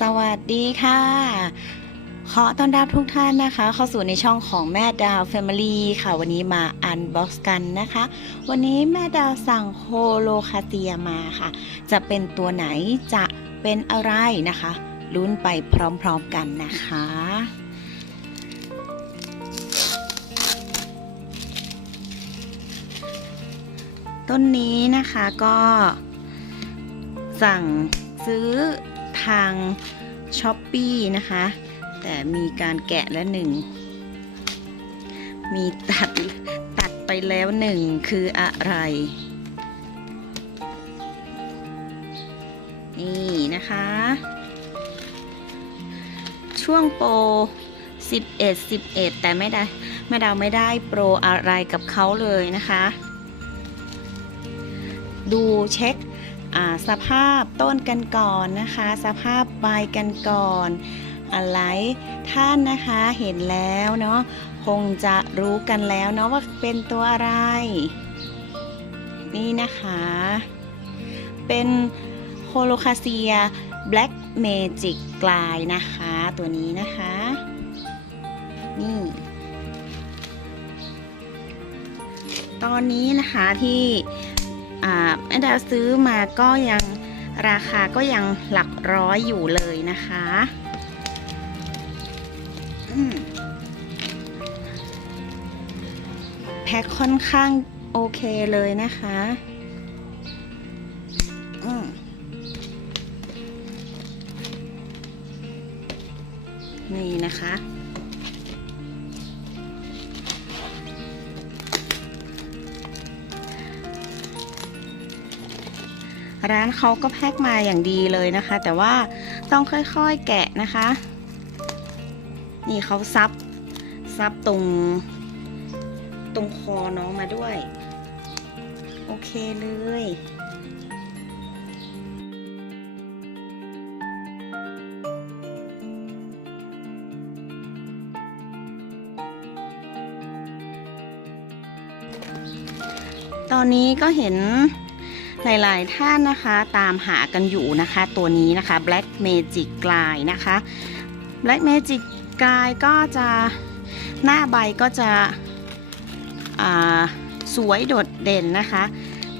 สวัสดีค่ะ ขอต้อนรับทุกท่านนะคะ เข้าสู่ในช่องของแม่ดาว Family ค่ะ วันนี้มาอันบ็อกซ์กันนะคะ วันนี้แม่ดาวสั่งโฮโลคาเตียมาค่ะ จะเป็นตัวไหนจะเป็นอะไรนะคะลุ้นไปพร้อมๆกันนะคะ ต้นนี้นะคะก็สั่งซื้อ ทางช้อปปีนะคะ แต่มีการแกะแล้วหนึ่ง มีตัดตัดไปแล้วหนึ่งคืออะไร นี่นะคะ ช่วงโปร11 11 แต่ไม่ได้แม่ดาวไม่ได้โปรอะไรกับเขาเลยนะคะ ดูเช็ค สภาพต้นกันก่อนนะคะ สภาพใบกันก่อน อะไรท่านนะคะเห็นแล้วเนาะคงจะรู้กันแล้วเนาะว่าเป็นตัวอะไร นี่นะคะ เป็นโคโลคาเซีย Black Magic กลายนะคะ ตัวนี้นะคะ นี่ ตอนนี้นะคะที่ แม่ดาวซื้อมาก็ยังราคาก็ยังหลักร้อยอยู่เลยนะคะแพ็คค่อนข้างโอเคเลยนะคะนี่นะคะ ร้านเขาก็แพ็คมาอย่างดีเลยนะคะ แต่ว่าต้องค่อยๆแกะนะคะ นี่เขาซับซับตรง ตรงคอน้องมาด้วย โอเคเลยตอนนี้ก็เห็น หลายๆท่านนะคะตามหากันอยู่นะคะตัวนี้นะคะ Black Magic กลายนะคะ Black Magic กลายก็จะหน้าใบก็จะสวยโดดเด่นนะคะ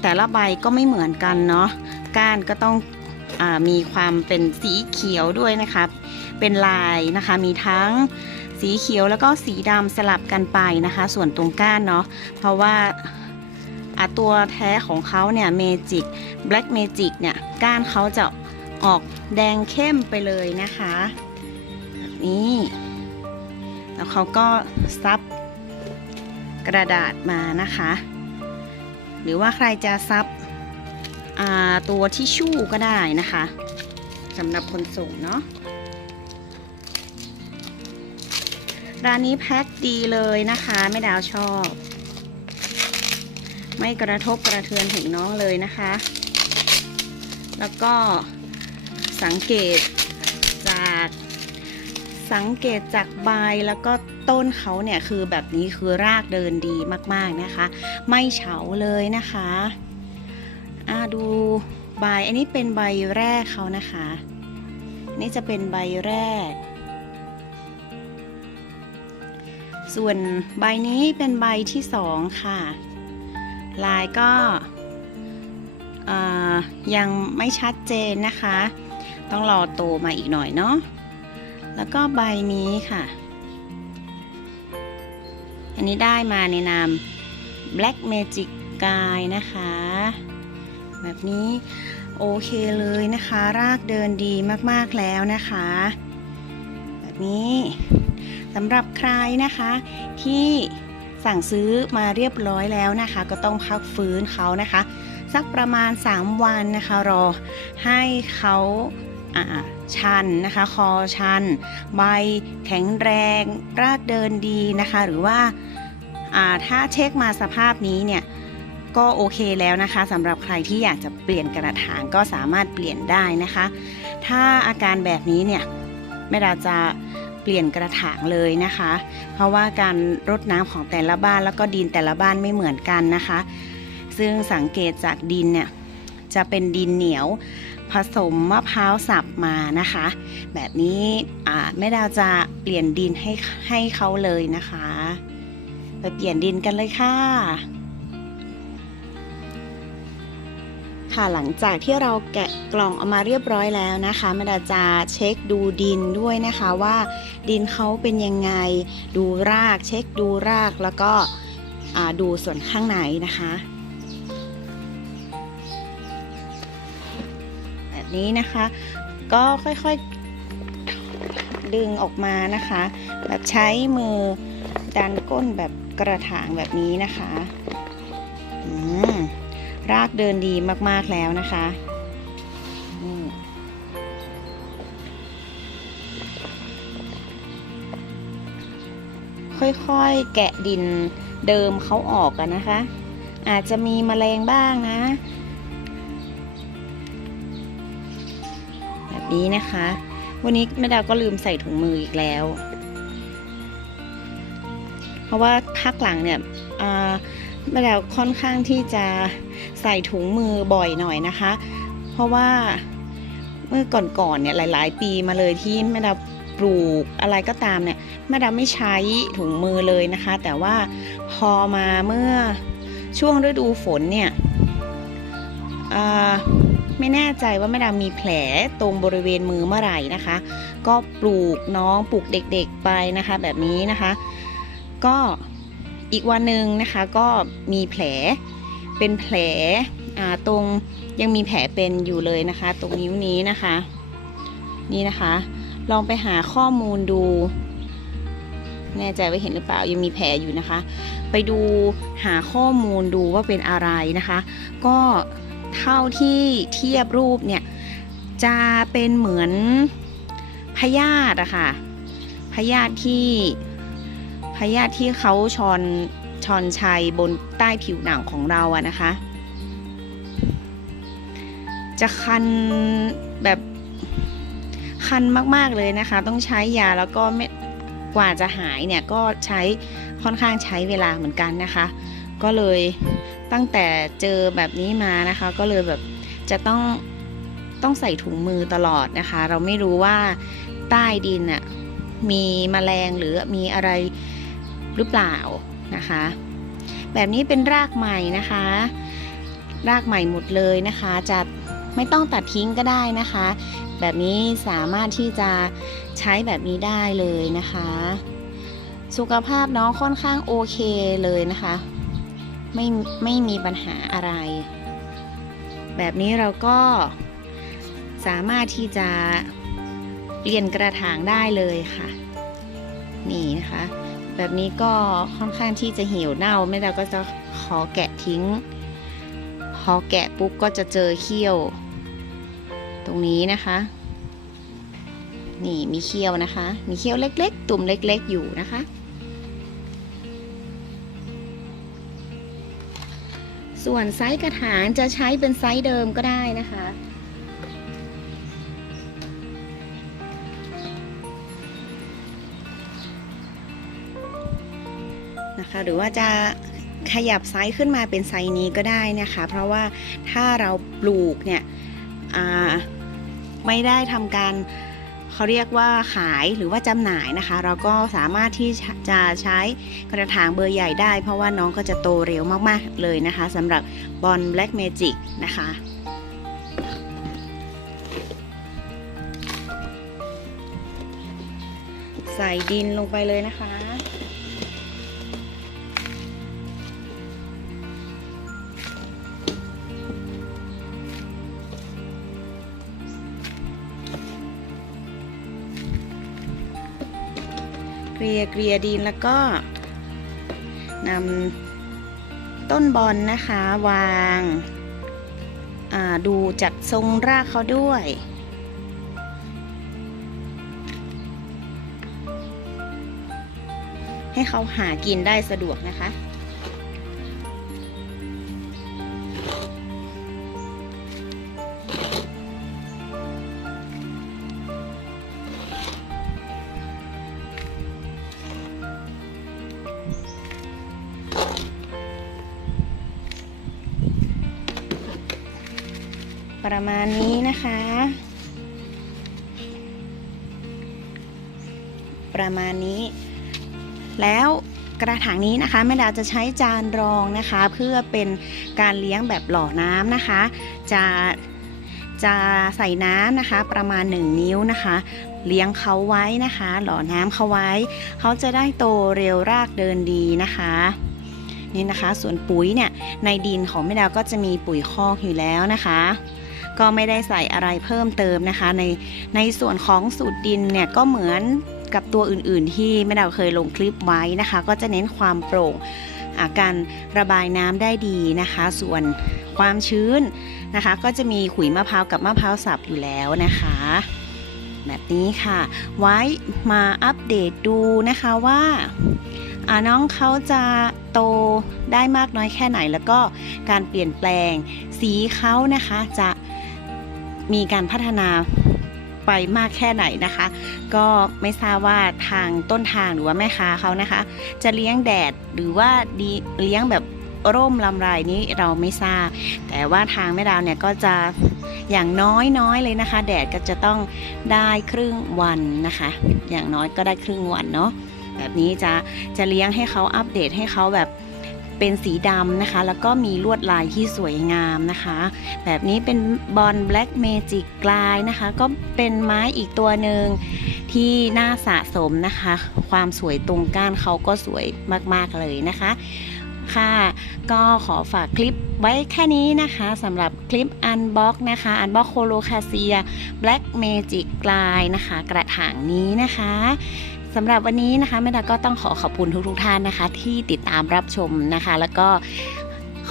แต่ละใบก็ไม่เหมือนกันเนาะก้านก็ต้องอมีความเป็นสีเขียวด้วยนะคะเป็นลายนะคะมีทั้งสีเขียวแล้วก็สีดำสลับกันไปนะคะ ส่วนตรงก้านเนาะเพราะว่า ตัวแท้ของเขาเนี่ยเมจิกแบล็กเมจิกเนี่ยก้านเขาจะออกแดงเข้มไปเลยนะคะแบบนี้แล้วเขาก็ซับกระดาษมานะคะ หรือว่าใครจะซับตัวทิชชู่ก็ได้นะคะสำหรับคนส่งเนาะร้านนี้แพ็คดีเลยนะคะ ไม่ดาวชอบ ไม่กระทบกระเทือนถึงน้องเลยนะคะ แล้วก็สังเกตจากสังเกตจากใบแล้วก็ต้นเขาเนี่ยคือแบบนี้คือรากเดินดีมากๆนะคะ ไม่เฉาเลยนะคะอ่าดูใบอันนี้เป็นใบแรกเขานะคะนี่จะเป็นใบแรก ส่วนใบนี้เป็นใบที่สองค่ะ ลายก็ยังไม่ชัดเจนนะคะ ต้องรอโตมาอีกหน่อยเนาะแล้วก็ใบนี้ค่ะ อันนี้ได้มาในนาม Black Magic Guy นะคะ แบบนี้โอเคเลยนะคะ รากเดินดีมากๆแล้วนะคะ แบบนี้สำหรับใครนะคะที่ สั่งซื้อมาเรียบร้อยแล้วนะคะ ก็ต้องพักฟื้นเขานะคะ สักประมาณ 3 วันนะคะรอให้เขาอ่าชันนะคะ คอชัน ใบแข็งแรงรากเดินดีนะคะ หรือว่าอ่าถ้าเช็คมาสภาพนี้เนี่ยก็โอเคแล้วนะคะสำหรับใครที่อยากจะเปลี่ยนกระถางก็สามารถเปลี่ยนได้นะคะ ถ้าอาการแบบนี้เนี่ยแม่ดาจะ เปลี่ยนกระถางเลยนะคะ เพราะว่าการรดน้ำของแต่ละบ้านแล้วก็ดินแต่ละบ้านไม่เหมือนกันนะคะ ซึ่งสังเกตจากดินเนี่ยจะเป็นดินเหนียวผสมมะพร้าวสับมานะคะ แบบนี้แม่ดาวจะเปลี่ยนดินให้ให้เขาเลยนะคะ ไปเปลี่ยนดินกันเลยค่ะ ค่ะหลังจากที่เราแกะกล่องออกมาเรียบร้อยแล้วนะคะม่ดาจะเช็คดูดินด้วยนะคะว่าดินเขาเป็นยังไง ดูรากเช็คดูรากแล้วก็ดูส่วนข้างในนะคะแบบนี้นะคะ ก็ค่อยๆดึงออกมานะคะ แบบใช้มือดันก้นแบบกระถางแบบนี้นะคะ รากเดินดีมากๆแล้วนะคะค่อยๆ แกะดินเดิมเขาออกกันนะคะ อาจจะมีแมลงบ้างนะ แบบนี้นะคะ วันนี้แม่ดาวก็ลืมใส่ถุงมืออีกแล้ว เพราะว่าพักหลังเนี่ย แม่ดาวค่อนข้างที่จะใส่ถุงมือบ่อยหน่อยนะคะ เพราะว่าเมื่อก่อนๆเนี่ยหลาย ๆ ปีมาเลยที่แม่ดาวปลูกอะไรก็ตามเนี่ยแม่ดาวไม่ใช้ถุงมือเลยนะคะ แต่ว่าพอมาเมื่อช่วงฤดูฝนเนี่ยไม่แน่ใจว่าแม่ดามีแผลตรงบริเวณมือเมื่อไหร่นะคะ ก็ปลูกน้องปลูกเด็กๆไปนะคะ แบบนี้นะคะ ก็ อีกวันหนึ่งนะคะก็มีแผลเป็นแผลตรงยังมีแผลเป็นอยู่เลยนะคะ ตรงนิ้วนี้นะคะ นี่นะคะ ลองไปหาข้อมูลดู แน่ใจว่าเห็นหรือเปล่ายังมีแผลอยู่นะคะ ไปดูหาข้อมูลดูว่าเป็นอะไรนะคะ ก็เท่าที่เทียบรูปเนี่ยจะเป็นเหมือนพยาธิอะค่ะพยาธิที่ พยาธิที่เขาชอนชอนชัยบนใต้ผิวหนังของเราอะนะคะ จะคันแบบคันมากๆเลยนะคะ ต้องใช้ยาแล้วก็ไม่กว่าจะหายเนี่ยก็ใช้ค่อนข้างใช้เวลาเหมือนกันนะคะ ก็เลยตั้งแต่เจอแบบนี้มานะคะ ก็เลยแบบจะต้องต้องใส่ถุงมือตลอดนะคะ เราไม่รู้ว่าใต้ดินน่ะมีแมลงหรือมีอะไร หรือเปล่านะคะ แบบนี้เป็นรากใหม่นะคะ รากใหม่หมดเลยนะคะจะไม่ต้องตัดทิ้งก็ได้นะคะ แบบนี้สามารถที่จะใช้แบบนี้ได้เลยนะคะ สุขภาพน้องค่อนข้างโอเคเลยนะคะ ไม่ไม่มีปัญหาอะไร แบบนี้เราก็สามารถที่จะเปลี่ยนกระถางได้เลยค่ะ นี่นะคะ แบบนี้ก็ค่อนข้างที่จะเหี่ยวเน่าไม่เราก็จะขอแกะทิ้ง พอแกะปุ๊บก็จะเจอเขี้ยว ตรงนี้นะคะ นี่มีเขี้ยวนะคะ มีเขี้ยวเล็ก ๆ ตุ่มเล็ก ๆ อยู่นะคะ ส่วนไซส์กระถางจะใช้เป็นไซส์เดิมก็ได้นะคะ นะคะหรือว่าจะขยับไซส์ขึ้นมาเป็นไซส์นี้ก็ได้นะคะ เพราะว่าถ้าเราปลูกเนี่ยไม่ได้ทำการเขาเรียกว่าขายหรือว่าจำหน่ายนะคะ เราก็สามารถที่จะใช้กระถางเบอร์ใหญ่ได้ เพราะว่าน้องก็จะโตเร็วมากๆเลยนะคะสำหรับบอลแบล็กเมจิกนะคะใส่ดินลงไปเลยนะคะ ลี่ยเกลี่ยดินแล้วก็นำต้นบอลนะคะวางาดูจัดทรงรากเขาด้วยให้เขาหากินได้สะดวกนะคะ ประมาณนี้นะคะ ประมาณนี้ แล้วกระถางนี้นะคะแม่ดาจะใช้จานรองนะคะ เพื่อเป็นการเลี้ยงแบบหล่อน้ำนะคะ จะจะใส่น้ำนะคะ ประมาณ 1 นิ้วนะคะ เลี้ยงเขาไว้นะคะ หล่อน้ำเขาไว้ เขาจะได้โตเร็วรากเดินดีนะคะนี่นะคะ ส่วนปุ๋ยเนี่ยในดินของแม่ดาวก็จะมีปุ๋ยคอกอยู่แล้วนะคะ ก็ไม่ได้ใส่อะไรเพิ่มเติมนะคะ ในในส่วนของสูตรดินเนี่ยก็เหมือนกับตัวอื่นๆ ที่แม่ดาวเคยลงคลิปไว้นะคะ ก็จะเน้นความโปร่งาการระบายน้ำได้ดีนะคะ ส่วนความชื้นนะคะ ก็จะมีขุยมะพร้าวกับมะพร้าวสับอยู่แล้วนะคะแบบนี้ค่ะ ไว้มาอัปเดตดูนะคะว่าน้องเขาจะโตได้มากน้อยแค่ไหน แล้วก็การเปลี่ยนแปลงสีเขานะคะจะ มีการพัฒนาไปมากแค่ไหนนะคะ ก็ไม่ทราบว่าทางต้นทางหรือว่าแม่ค้าเขานะคะ จะเลี้ยงแดดหรือว่าดีเลี้ยงแบบร่มลำไรนี้เราไม่ทราบ แต่ว่าทางแม่ดาวเนี่ยก็จะอย่างน้อยน้อยๆเลยนะคะ แดดก็จะต้องได้ครึ่งวันนะคะ อย่างน้อยก็ได้ครึ่งวันเนาะแบบนี้จะจะเลี้ยงให้เขาอัปเดตให้เขาแบบ เป็นสีดำนะคะ แล้วก็มีลวดลายที่สวยงามนะคะ แบบนี้เป็นบอลแบล็กเมจิกกลายนะคะ ก็เป็นไม้อีกตัวหนึ่งที่น่าสะสมนะคะ ความสวยตรงก้านเขาก็สวยมากๆเลยนะคะค่ะก็ขอฝากคลิปไว้แค่นี้นะคะสำหรับคลิปอันบ็อกนะคะอันบ็อกโคโลคาเซียแบล็กเมจิกกลายนะคะ กระถางนี้นะคะ สำหรับวันนี้นะคะแม่ดาก็ต้องขอขอบคุณทุกๆท่านนะคะ ที่ติดตามรับชมนะคะ แล้วก็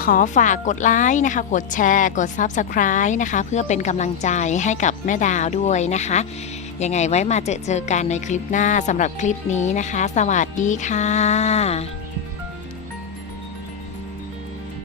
ขอฝากกดไลค์นะคะ กดแชร์ กด Subscribe นะคะ เพื่อเป็นกำลังใจให้กับแม่ดาวด้วยนะคะ ยังไงไว้มาเจอเจอกันในคลิปหน้าสำหรับคลิปนี้นะคะ สวัสดีค่ะ